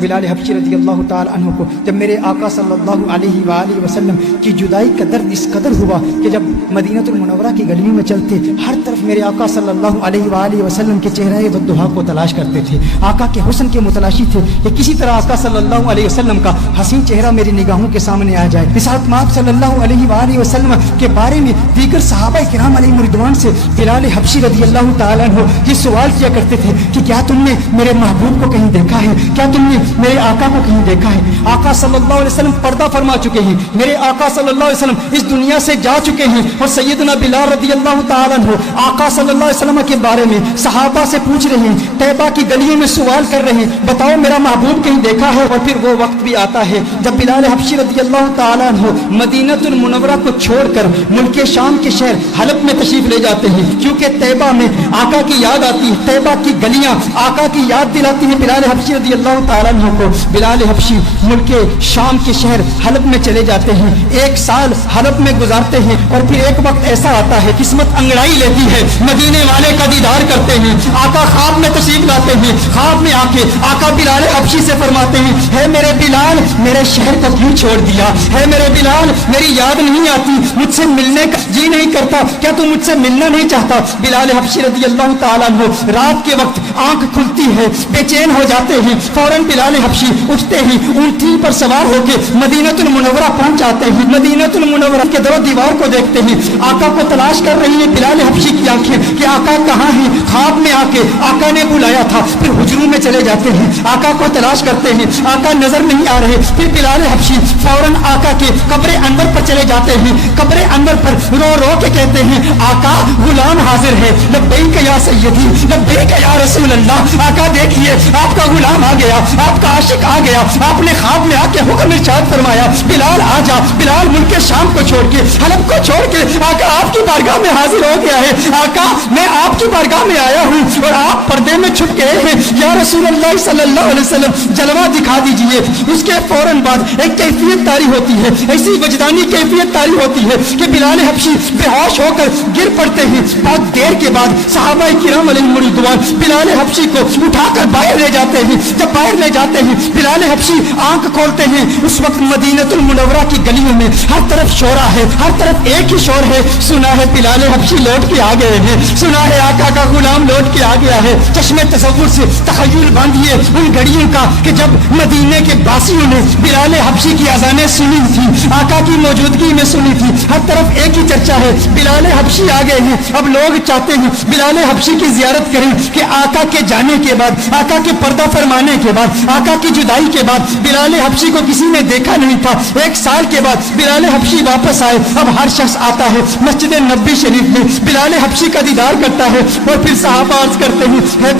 بلال حبشی رضی اللہ تعالی عنہ کو جب میرے آقا صلی اللہ علیہ وآلہ وسلم کی جدائی کا درد اس قدر ہوا کہ جب مدینہ المنورہ کی گلیوں میں چلتے ہر طرف میرے آقا صلی اللہ علیہ وآلہ وسلم کے چہرے والضحا کو تلاش کرتے تھے، آقا کے حسن کے متلاشی تھے کہ کسی طرح آقا صلی اللہ علیہ وسلم کا حسین چہرہ میری نگاہوں کے سامنے آ جائے۔ اس حق آپ صلی اللہ علیہ وآلہ وسلم کے بارے میں دیگر صحابہ کرام علیہ رضوان سے بلال حبشی رضی اللہ تعالیٰ عنہ یہ سوال کیا کرتے تھے کہ کیا تم نے میرے محبوب کو کہیں دیکھا ہے، کیا تم نے میرے آقا کو کہیں دیکھا ہے؟ آقا صلی اللہ علیہ وسلم پردہ فرما چکے ہیں، میرے آقا صلی اللہ علیہ وسلم اس دنیا سے جا چکے ہیں، اور سیدنا بلال رضی اللہ تعالیٰ عنہ آقا صلی اللہ علیہ وسلم کے بارے میں صحابہ سے پوچھ رہے ہیں، طیبہ کی گلیوں میں سوال کر رہے ہیں، بتاؤ میرا محبوب کہیں دیکھا ہے؟ اور پھر وہ وقت بھی آتا ہے جب بلال حبشی رضی اللہ تعالیٰ عنہ مدینہ المنورہ کو چھوڑ کر ملک شام کے شہر حلب میں تشریف لے جاتے ہیں، کیونکہ طیبہ میں آقا کی یاد آتی ہے، طیبہ کی گلیاں آقا کی یاد دلاتی ہیں بلال حبشی رضی اللہ تعالیٰ عنہ کو۔ بلال حبشی ملک شام کے شہر حلب میں چلے جاتے ہیں، 1 سال حلب میں گزارتے ہیں، اور پھر ایک وقت ایسا آتا ہے قسمت انگڑائی لیتی ہے، مدینے والے کا دیدار کرتے ہیں، آقا خواب میں تشریف لاتے ہیں، خواب میں آ کے آقا بلال حبشی سے فرماتے ہیں، ہے میرے بلال میرے شہر کو کیوں چھوڑ دیا؟ ہے میرے بلال میری یاد نہیں آتی، مجھ سے ملنے کا جی نہیں کرتا، کیا تم مجھ سے ملنا نہیں چاہتا؟ بلال حبشی رضی اللہ تعالیٰ عنہ رات کے وقت آنکھ کھلتی ہے، بے چین ہو جاتے ہیں، فوراً بلال حبشی اٹھتے ہی اونٹی پر سوار ہو کے مدینہ المنورہ پہنچ جاتے ہیں، مدینہ المنورہ کے در و دیوار کو دیکھتے ہیں، آقا کو تلاش کر رہی ہے بلال حبشی کی آنکھیں کہ آقا کہاں ہیں۔ خواب میں آ کے آقا نے بلایا تھا، پھر حجروں میں چلے جاتے ہیں، آقا کو تلاش کرتے ہیں، آقا نظر نہیں آ رہے، پھر بلال حبشی فوراً آقا کے قبر انور پر چلے جاتے ہیں، قبر انور پر رو رو کے کہتے ہیں، آقا غلام حاضر ہے، لبیک یا سیدی لبیک یا رسول اللہ۔ آقا دیکھیے آپ کا غلام آ گیا، آپ کا عاشق آ گیا، آپ نے خواب میں آ کے حکم ارشاد فرمایا، بلال آ جا۔ بلال ملک شام کو چھوڑ کے حلب کو چھوڑ کے آقا آپ کی بارگاہ میں حاضر ہو گیا ہے، آقا میں آپ کی بارگاہ میں آیا ہوں اور آپ پردے میں چھپ گئے ہیں، یا رسول اللہ صلی اللہ علیہ وسلم جلوہ دکھا دیجئے۔ اس کے فوراً بعد ایک کیفیت طاری ہوتی ہے، ایسی وجدانی کیفیت طاری ہوتی ہے کہ بلال حبشی بے ہوش ہو کر گر پڑتے ہیں۔ بہت دیر کے بعد صحابہ کرام علیہم رضوان بلال حبشی کو اٹھا کر باہر لے جاتے ہیں، جب باہر لے جاتے ہیں بلال حبشی آنکھ کھولتے ہیں، اس وقت مدینہ المنورہ کی گلیوں میں ہر طرف شورا ہے، ہر طرف ایک ہی شور ہے، سنا ہے بلال حبشی لوٹ کے آ گئے ہیں، سنا ہے آقا کا غلام لوٹ کے آ گیا ہے۔ چشمے تصور سے تخیل باندھیے ان گھڑیوں کا کہ جب مدینے کے باسیوں نے بلال حبشی کی اذانیں سنی تھی، آقا کی موجودگی میں سنی تھی، ہر طرف ایک ہی چرچا ہے، بلال حبشی آ گئے ہیں۔ اب لوگ چاہتے ہیں بلال حبشی کی زیارت کریں کہ آقا کے جانے کے بعد، آقا کے پردہ فرمانے کے بعد، آقا کی جدائی کے بعد بلال حبشی کو کسی نے دیکھا نہیں تھا، 1 سال کے بعد بلال حبشی واپس آئے۔ اب ہر شخص آتا ہے مسجد نبوی شریف میں بلال حبشی کا دیدار کرتا ہے، اور پھر صحابہ عرض کرتے ہیں، ہے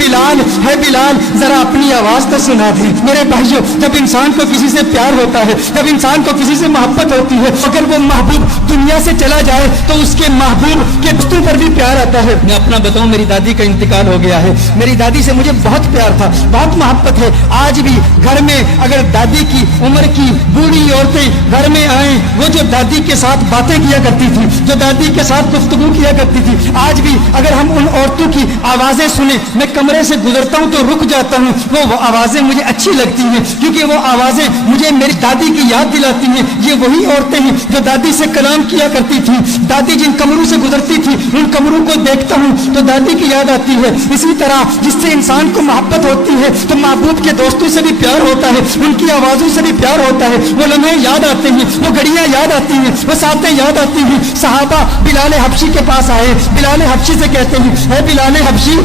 بلال ذرا اپنی آواز تو سنا دیں۔ میرے بھائیو، جب انسان کو کسی سے پیار ہوتا ہے، جب انسان کو کسی سے محبت ہوتی ہے، اگر وہ محبوب دنیا سے چلا جائے تو اس کے محبوب کے رشتوں پر بھی پیار آتا ہے۔ میں اپنا بتاؤں، میری دادی کا انتقال ہو گیا ہے، میری دادی سے مجھے بہت پیار تھا، بہت محبت ہے۔ آج بھی گھر میں اگر دادی کی عمر کی بوڑھی عورتیں گھر میں آئیں، وہ جو دادی کے ساتھ باتیں کیا کرتی تھی، جو دادی کے ساتھ گفتگو کیا کرتی تھی، آج بھی اگر ہم ان عورتوں کی آوازیں سنیں، میں کمرے سے گزرتا ہوں تو رک جاتا ہوں، وہ آوازیں مجھے اچھی لگتی ہیں، کیونکہ وہ آوازیں مجھے میری دادی کی یاد دلاتی ہیں۔ یہ وہی عورتیں ہیں جو دادی سے کلام کیا کرتی تھی، دادی جن کمروں سے گزرتی تھی ان کمروں کو دیکھتا ہوں تو دادی کی یاد آتی ہے۔ اسی طرح جس سے انسان کو محبت ہوتی ہے تو محبوب کے دوستوں سے بھی پیار ہوتا ہے، ان کی آوازوں سے بھی پیار ہوتا ہے، وہ لمحے یاد آتے ہیں، وہ گھڑیاں یاد آتی ہیں، وہ ساتیں یاد آتی ہیں۔ صحابہ بلال حبشی کے پاس آئے، بلال حبشی سے کہتے ہیں، اے بلال حبشی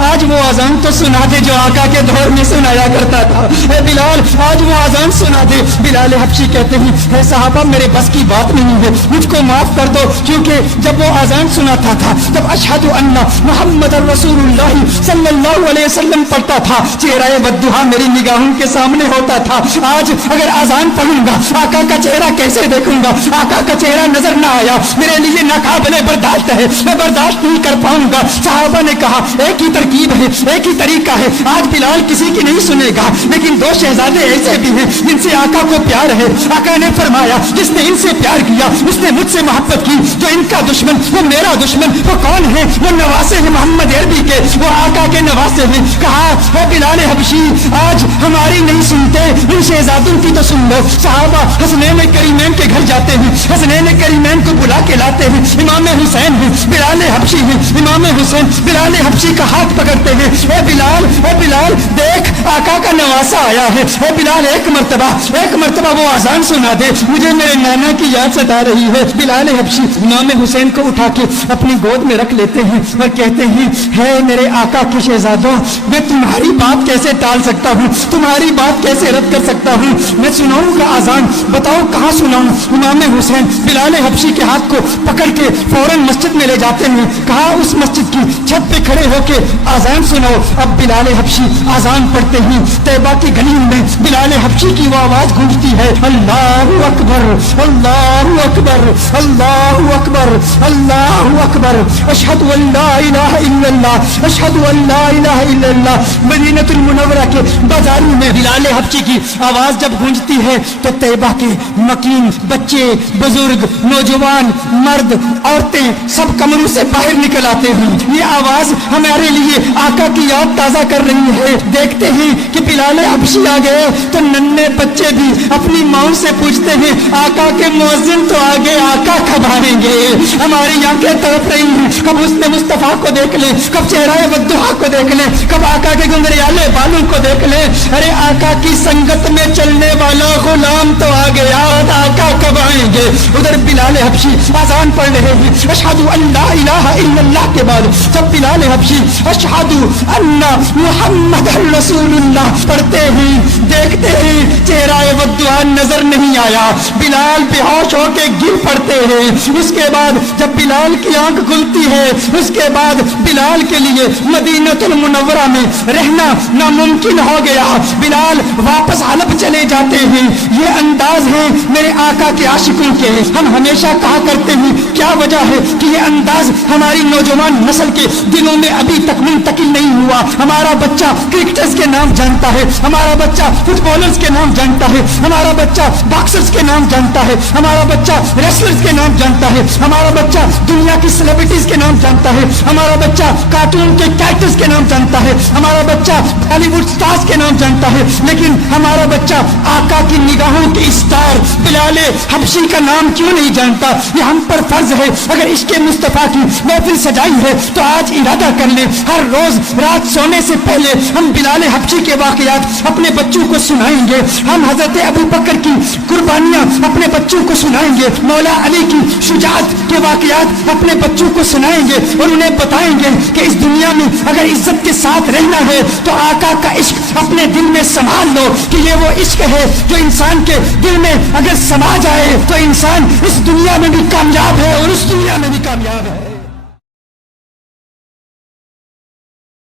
آج وہ اذان تو سنا دے جو آقا کے دور میں سنایا کرتا تھا، اے بلال آج وہ اذان سنا دے۔ بلال حبشی کہتے ہیں، اے صحابہ میرے بس کی بات نہیں ہے، مجھ کو معاف کر دو، کیونکہ جب وہ اذان سناتا تھا، جب اشہد ان محمد رسول اللہ صلی اللہ علیہ وسلم پڑھتا تھا، چہرہ والضحا میری نگاہوں کے سامنے ہوتا تھا۔ آج اگر اذان پڑھوں گا آقا کا چہرہ کیسے دیکھوں گا؟ آقا کا چہرہ نظر نہ آیا، میرے لیے ناقابل برداشت ہے، میں برداشت نہیں کر پاؤں گا۔ صحابہ نے کہا، ایک ہی ترکیب ہے، ایک ہی طریقہ ہے، آج بلال کسی کی نہیں سنے گا، لیکن 2 شہزادے ایسے بھی ہیں جن سے آقا کو پیار ہے۔ آقا نے فرمایا، جس نے ان سے پیار کیا اس نے مجھ سے محبت کی، جو ان کا دشمن وہ میرا دشمن۔ وہ کون ہے؟ وہ نواسے ہیں محمد عربی کے، وہ آقا کے نواسے ہیں۔ کہا، اے بلال حبشی آج آج ہماری نہیں سنتے، ان شہزادوں کی تو سن لو۔ صحابہ حسنین کریمین کے گھر جاتے ہیں، حسنین کریمین کو بلا کے لاتے ہیں، امام حسین ہیں، بلال حبشی ہیں، امام حسین بلال حبشی کا ہاتھ پکڑتے ہیں، اے بلال، اے بلال دیکھ آقا کا نواسا آیا ہے، اے بلال ایک مرتبہ وہ اذان سنا دے، مجھے میرے نانا کی یاد ستا رہی ہے۔ بلال حبشی امام حسین کو اٹھا کے اپنی گود میں رکھ لیتے ہیں اور کہتے ہیں، ہے میرے آقا کے شہزادوں، میں تمہاری بات کیسے ٹال سکتا ہوں، تمہاری بات کیسے رد کر سکتا ہوں، میں سناؤں گا اذان، بتاؤ کہاں سناؤں۔ امام حسین بلال حبشی کے ہاتھ کو پکڑ کے فوراً مسجد میں لے جاتے ہیں، کہا اس مسجد کی چھت پہ کھڑے ہو کے اذان سناؤ۔ اب بلال حبشی اذان پڑھتے ہیں، طیبہ کی گلیوں میں بلال حبشی کی وہ آواز گونجتی ہے، اللہ اکبر اللہ اکبر اللہ اکبر اللہ اکبر، اشہد ان لا الہ الا اللہ اشہد ان لا الہ الا اللہ۔ مدینہ المنورہ کے بازاروں میں بلال حبشی کی آواز جب گونجتی ہے تو طیبہ کے مکین بچے، بزرگ، نوجوان، مرد، عورتیں سب کمروں سے باہر نکل آتے ہیں۔ یہ آواز ہمارے لیے آقا کی یاد تازہ کر رہی ہے۔ دیکھتے ہیں کہ بلال حبشی آ گئے تو ننھے بچے بھی اپنی ماں سے پوچھتے ہیں، آقا کے مؤذن تو آگے، آقا کب آئیں گے؟ ہماری آنکھیں تڑپ رہی ہیں، کب حسن مصطفیٰ کو دیکھ لیں، کب چہرہ ودھا کو دیکھ لیں، کب آقا کے گنگریالے بالوں کو دیکھ لیں۔ ارے آقا کی سنگت میں چلنے والا غلام تو آ گیا، آقا کب آئیں گے؟ ادھر بلال حبشی اذان پڑھ رہے ہیں، اشہد ان لا الہ الا اللہ کے بعد جب بلال حبشی اشہد ان محمد رسول اللہ پڑھتے ہیں، دیکھتے ہیں چہرہ ودعا نظر نہیں آیا، بلال بے ہوش ہو کے گر پڑتے ہیں۔ اس کے بعد جب بلال کی آنکھ کھلتی ہے، اس کے بعد بلال کے لیے مدینہ المنورہ میں رہنا ناممکن ہو گیا، بلال واپس حلب چلے جاتے ہیں۔ یہ انداز ہے میرے آقا کے عاشقوں کے، ہم ہمیشہ کہا کرتے ہیں کیا وجہ ہے کہ یہ انداز ہماری نوجوان نسل کے دلوں میں ابھی تک منتقل نہیں ہوا۔ ہمارا بچہ کرکٹرز کے نام جانتا ہے، ہمارا بچہ فٹ بالرز کے نام جانتا ہے، ہمارا بچہ باکسرز کے نام جانتا ہے، ہمارا بچہ ریسلرز کے نام جانتا ہے، ہمارا بچہ دنیا کی سیلیبریٹیز کے نام جانتا ہے، ہمارا بچہ کارٹون کے کیریکٹرز کے نام جانتا ہے، ہمارا بچہ بالی ووڈ سٹارز کے نام جانتا ہے، لیکن ہمارا بچہ آقا کی نگاہوں کے اسٹار بلال حبشی کا نام کیوں نہیں جانتا؟ یہ ہم پر فرض ہے، اگر عشق مصطفیٰ کی محفل سجائی ہے تو آج ارادہ کر لیں، ہر روز رات سونے سے پہلے ہم بلال حبشی کے واقعات اپنے بچوں کو سنائیں گے، ہم حضرت ابو بکر کی قربانیاں اپنے بچوں کو سنائیں گے، مولا علی کی شجاعت کے واقعات اپنے بچوں کو سنائیں گے اور انہیں بتائیں گے کہ اس دنیا میں اگر عزت کے ساتھ رہنا ہے تو آقا کا عشق اپنے دل میں سنبھال لو، کہ یہ وہ عشق ہے جو انسان کے دل میں اگر سما جائے تو انسان اس دنیا میں بھی کامیاب ہے اور اس دنیا میں بھی کامیاب ہے۔